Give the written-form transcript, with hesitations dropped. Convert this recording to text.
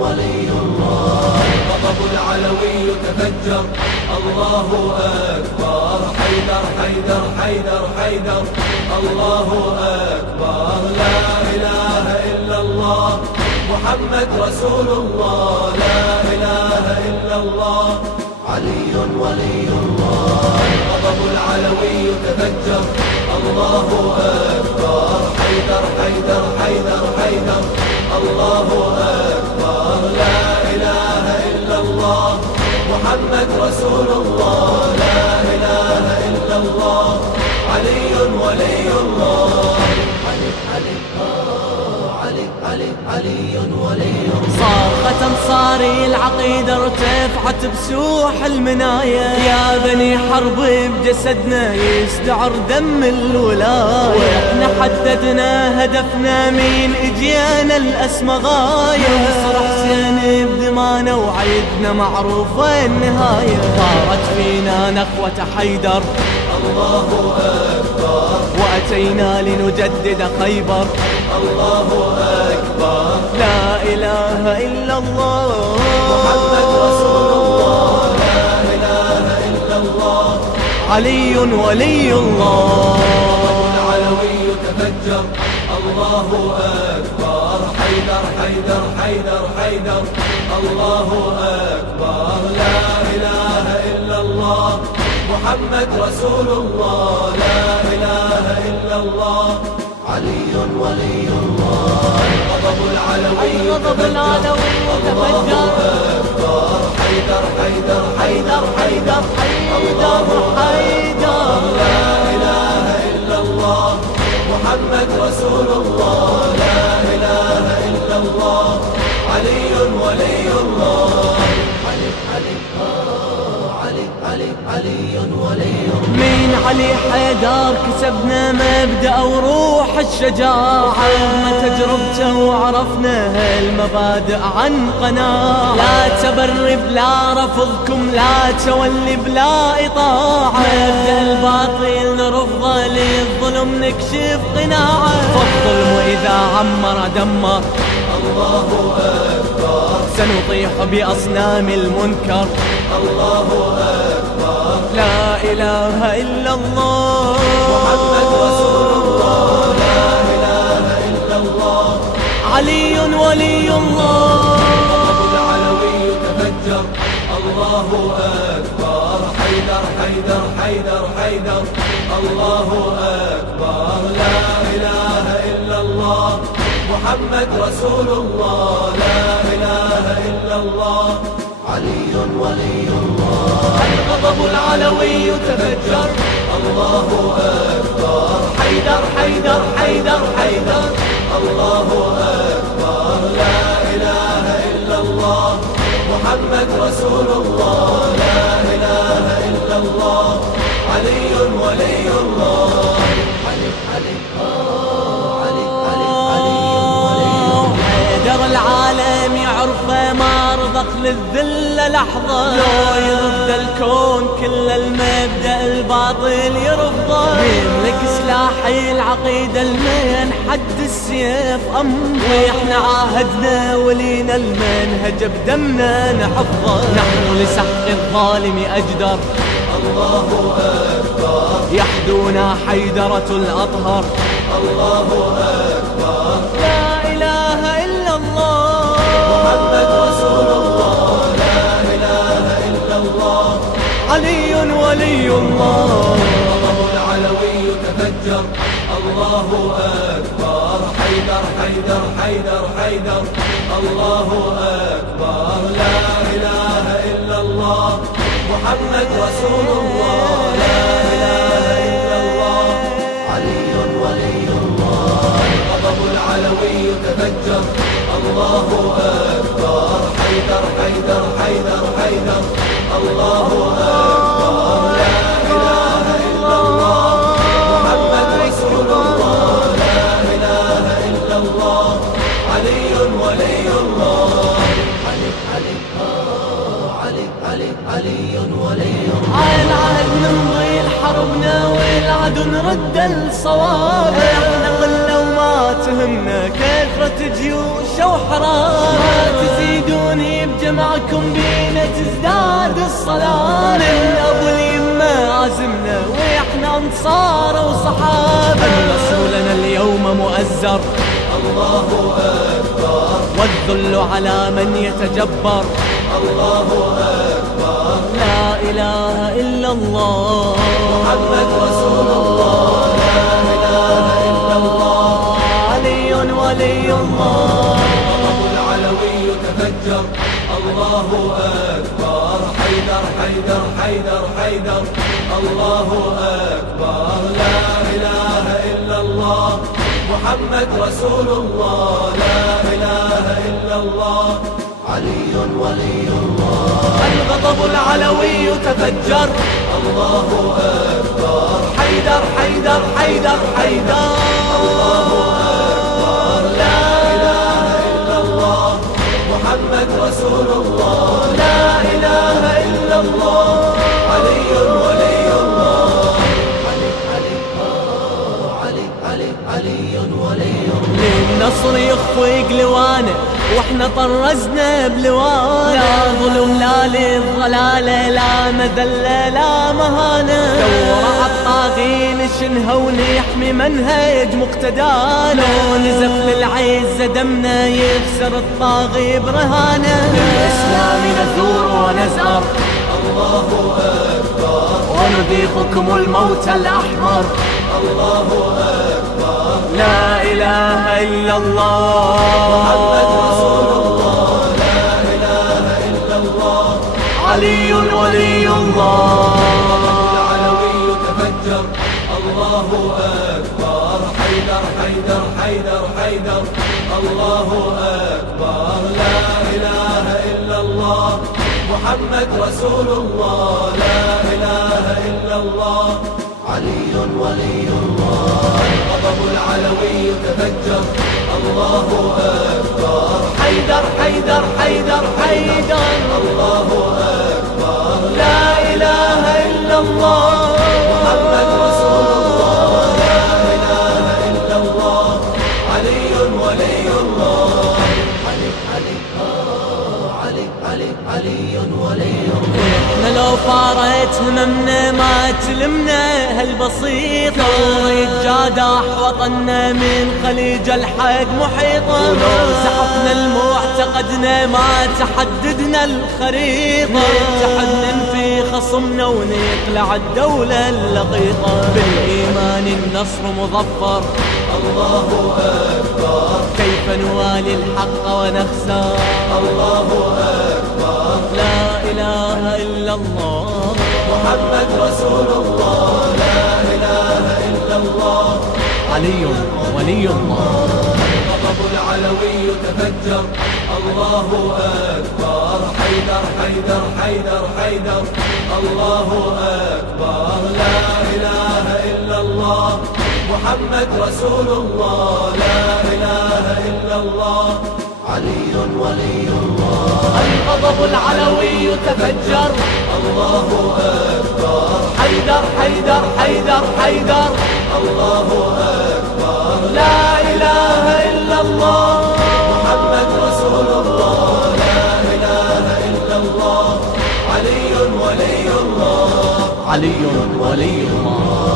ولي الله. الغضب العلوي تفجر، الله أكبر. حيدر حيدر حيدر حيدر، الله أكبر. لا إله إلا الله محمد رسول الله، لا إله إلا الله. علي ولي الله. الغضب العلوي تفجر، الله أكبر. حيدر حيدر حيدر حيدر، الله أكبر. لا إله إلا الله محمد رسول الله، لا إله إلا الله. علي ولي الله. علي ولي الله. صاخت انصاري العقيدة ارتفعت بسوح المنايا، يا بني حرب بجسدنا يستعر دم الولاية، واحنا حددنا هدفنا مين اجينا الاسمى غاية، نصر حسين بدمانا وعيدنا معروفة النهاية، طارت فينا نخوة حيدر، الله أكبر. وأتينا لنجدد خيبر، الله أكبر. لا إله إلا الله محمد رسول الله، لا إله إلا الله. علي ولي الله. العلوي تفجر، الله أكبر. حيدر حيدر حيدر حيدر، الله أكبر. لا إله إلا الله محمد رسول الله، لا إله إلا الله. علي ولي الله. الغضب العلوي تفجر، الله أكبر. حيدر حيدر حيدر حيدر حيدر حيدر. لا إله إلا الله محمد رسول الله، لا إله إلا الله. علي ولي الله. علي ولي الله. من علي حيدر كسبنا مبدأ وروح الشجاعة، ما تجربته وعرفنا المبادئ عن قناعة، لا تبر بلا رفضكم، لا تولي بلا إطاعة، مبدأ الباطل نرفضه، للظلم نكشف قناعة، فالظلم إذا عمر دمر، الله أكبر. سنطيح بأصنام المنكر، الله أكبر. لا إله إلا الله محمد رسول الله، لا إله إلا الله. علي ولي الله. الغضب العلوي تفجر، الله أكبر. حيدر حيدر حيدر حيدر، الله أكبر. لا إله إلا الله محمد رسول الله، لا إله إلا الله. علي ولي الله. الغضب العلوي تفجر، الله أكبر. حيدر حيدر حيدر حيدر، الله أكبر. لا إله إلا الله محمد رسول الله، لا إله إلا الله. علي ولي الله. حيدر العالم يعرفه، ما رضخ للذل لحظة، لو يرد الكون كل المبدأ الباطل يرفضه، يملك سلاحي العقيدة المين حد السيف وإحنا عاهدنا ولينا المنهج بدمنا نحفظه، نحن لسحق الظالم أجدر، الله أكبر. يحدونا حيدرة الأطهر، الله أكبر. لا إله إلا الله محمد رسول الله، لا إله إلا الله. علي ولي الله. الغضب العلوي تفجر، الله أكبر. حيدر حيدر حيدر حيدر، الله أكبر. لا إله إلا الله محمد رسول الله، لا إله إلا الله. علي ولي الله. الغضب العلوي تفجر، الله أكبر. حيدر حيدر حيدر حيدر، الله أكبر. لا إله إلا الله محمد رسول الله، لا إله إلا الله. علي ولي الله. علي ولي الله. عال عهد نمضي الحربنا والعدو نرد الصواب، احنا قلنا وما تهمنا كثرة جيوش وحرام، ما تزيدوني بجمعكم بينا تزداد الصلاة، للأب واليمة عزمنا وإحنا أنصار وصحابة، أن رسولنا اليوم مؤزر الله أكبر، والذل على من يتجبر الله أكبر، لا إله إلا الله محمد رسول الله، لا إله إلا الله، علي ولي الله، الغضب العلوي تفجر، الله أكبر، حيدر حيدر حيدر حيدر، الله أكبر، لا إله إلا الله، محمد رسول الله، لا إله إلا الله، علي ولي الله، الغضب العلوي تفجر، الله أكبر، حيدر حيدر حيدر حيدر، الله أكبر، لا إله إلا الله، محمد رسول الله، لا إله إلا الله، علي ولي الله، علي علي علي علي علي ولي الله، للنصر يخفي قلوانه واحنا طرزنا بلوانه، لا ظلم لا للضلالة لا مذلة لا مهانة، ثورة عالطاغين شنها ونحمي منهج مقتدانا، لو نزف للعز دمنا يخسر الطاغي برهانه، للإسلام نثور ونزأر الله أكبر، ونذيقكم الموت الأحمر، الله أكبر، لا إله إلا الله محمد رسول الله، لا إله إلا الله، علي ولي الله، العلوي تفجر، الله أكبر، حيدر حيدر حيدر حيدر، الله أكبر، لا إله إلا الله، محمد رسول الله، لا إله إلا الله، علي ولي الله، الغضب العلوي تفجر، الله أكبر، حيدر حيدر حيدر حيدر، الله أكبر، لا إله إلا الله محمد رسول الله، لا إله إلا الله، علي ولي الله، علي علي علي علي علي ولي الله، احنا لو فارت هممنا ما تلمنا هالبسيط، لو يتجادح وطننا من خليج الحد محيطا، ولو زحفنا المعتقدنا ما تحددنا الخريطة، نتحد ننفي خصمنا ونقلع الدولة اللقيطة، بالإيمان النصر مظفر، الله أكبر، كيف نوالي الحق ونخسر، الله أكبر، لا إله إلا الله محمد رسول الله، لا إله إلا الله، علي ولي الله، الغضب العلوي تفجر، الله أكبر، حيدر حيدر حيدر حيدر، الله أكبر، لا إله إلا الله، محمد رسول الله، لا إله إلا الله، علي ولي الله، الغضب العلوي تفجر، الله أكبر، حيدر حيدر حيدر حيدر، الله أكبر، لا إله إلا الله محمد رسول الله، لا إله إلا الله، علي ولي الله، علي ولي الله.